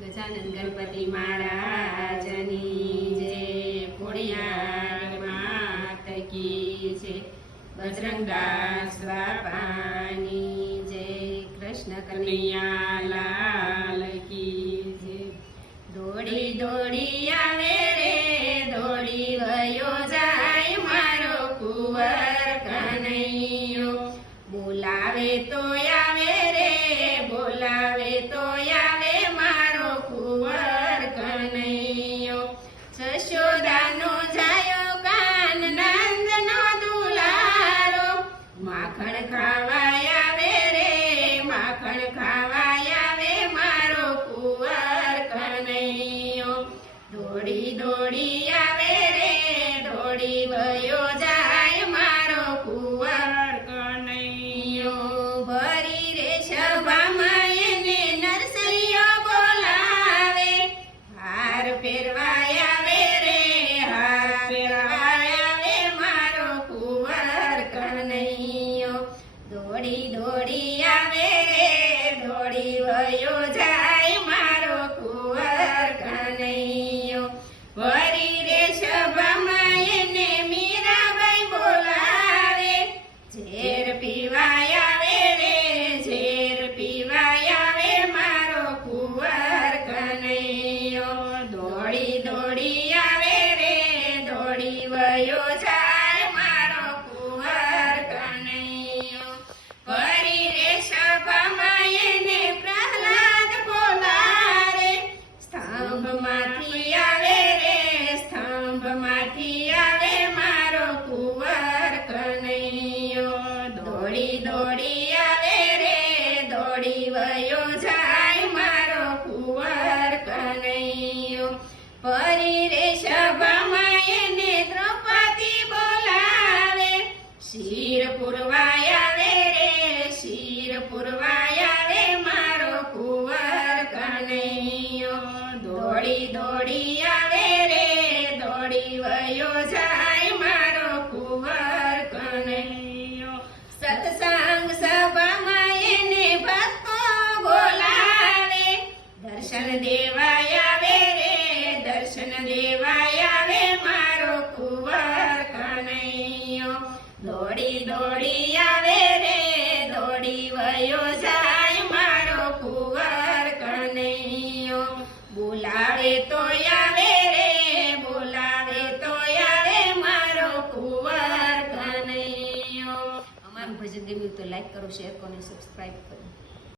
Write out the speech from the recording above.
ગજાનન ગણપતિ મહારાજની જય, ખોડિયાર માત કી જય, બજરંગદાસ બાપાની જય, કૃષ્ણ કનૈયા લાલ કી જય. દોડી દોડી આવે રે દોડી વયો જાય મારો કુંવર કનૈયો, બોલાવે તો આવે રે બોલાવે તો આવે મારો કુંવર કનૈયો. જશોદાનો જાયો કાન નંદનો દુલારો, માખણ ખાવા આવે રે માખણ ખાવા આવે મારો કુંવર કનૈયો. દોડી દોડી આવે રે દોડી વયો જાય મારો કુંવર કનૈયો. ભરી રે સભામાં એને નરસૈયો બોલાવે, હાર પહેરવાય આવે રે હાર પહેરવાય આવે મારો કુંવર કનૈયો. દોડી દોડી આવે રે દોડી વયો જાય મારો કુંવર કનૈયો. ભરી રે સભામાં એને મીરાબાઈ બોલાવે, ઝેર પીવાય આવે રે ઝેર પીવાય આવે મારો કુંવર કનૈયો. દોડી દોડી આવે રે દોડી વયો જાય મારો કુંવર કનૈયો. ફરી રે સભામાં એને પ્રહલાદ બોલાવે, સ્તંભમાંથી આવે રે સ્તંભમાંથી આવે મારો કુંવર કનૈયો. દોડી દોડી આવે રે દોડી વયો જાય મારો કુંવર કનૈયો. ફરી રે સભામાં એને દ્રૌપદી બોલાવે, શિર પુરવાય આવે રે શિર પુરવાય આવે મારો કુંવર કનૈયો. દોડી દોડી આવે રે દોડી વયો જાય મારો કુંવર કનૈયો. સત્સંગ સભામાં એને ભક્તો બોલાવે, દર્શન દેવાય આવે રે દર્શન દેવાય આવે મારો કુંવર કનૈયો. દોડી દોડી આવે રે દોડી વયો જાય મારો કુંવર કનૈયો. બોલાવે તો આવે રે બોલાવે તો આવે મારો કુંવર કનૈયો. અમારું ભજન ગમ્યું તો લાઈક કરો, શેર કરો અને સબસ્ક્રાઈબ કરો.